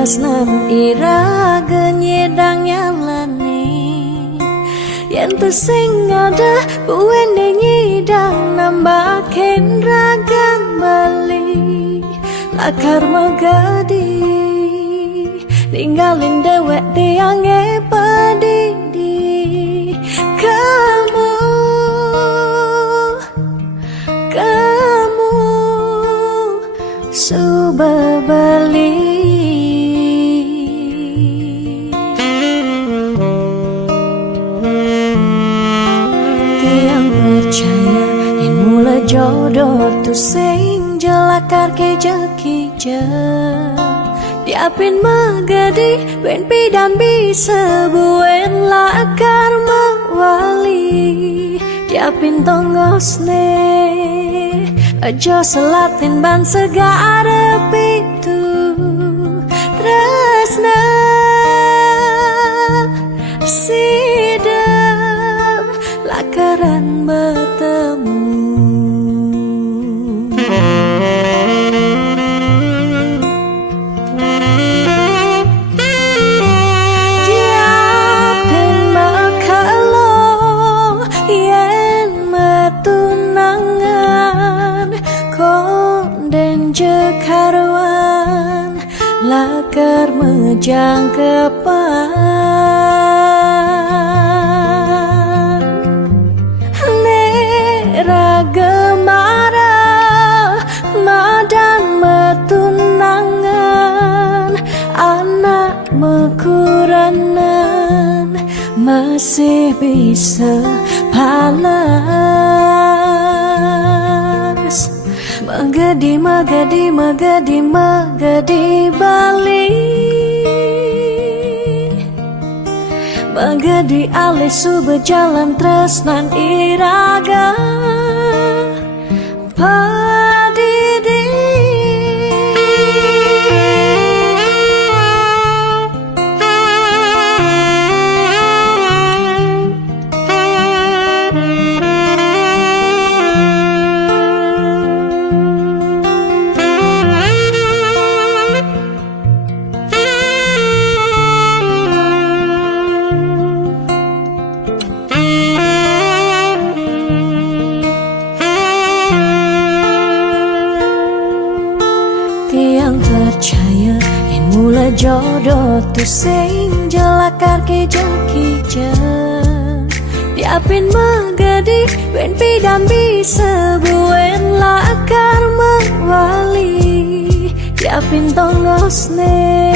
tresnan iraga nyedang nyalani yen tu sing ada buwene nyidang nambahin ragan bali lakar magadi ninggalin dewek tiange padidi kamu suba bali tiang percaya yang mula jodoh tu sing jelakar ke jekija diapin magadi ben pidan bisa buen lakar mawali diapin tongosne aja selatin ban segara pitu tresna sidam lakaran bertemu karuan lakar mejang kepan neraga marah madan metunangan anak mekuranan masih bisa panas magadi magadi magadi magadi bali magadi alih suba jalan tresnan iraga padidi tiang percaya yang mula jodoh tu sing jelakar ke jekija diapin magadi ben pidan bisa buen lakar mawali diapin tongosne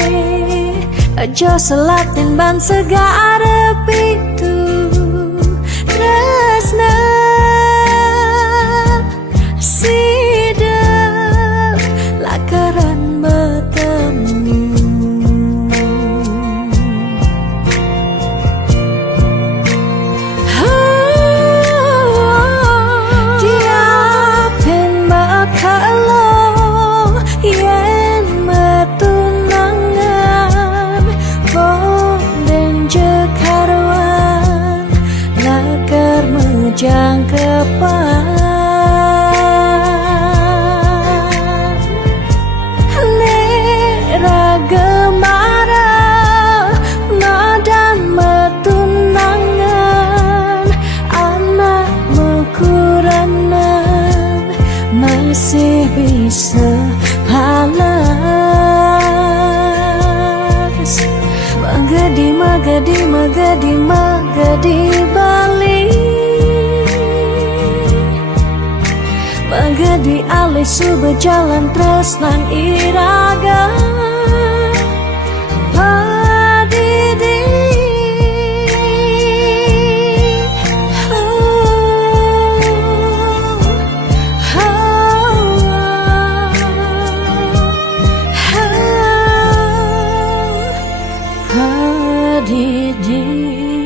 aja selatin ban segara pitu tresna lakaran bertemu diapin bakalo yen metunangan bonden jekaruan lakar mejang kepan gemarah madan metunangan anak mekuranan masih bisa panas magadi magadi magadi magadi bali magadi alih suba jalan tresnan iraga padidi padidi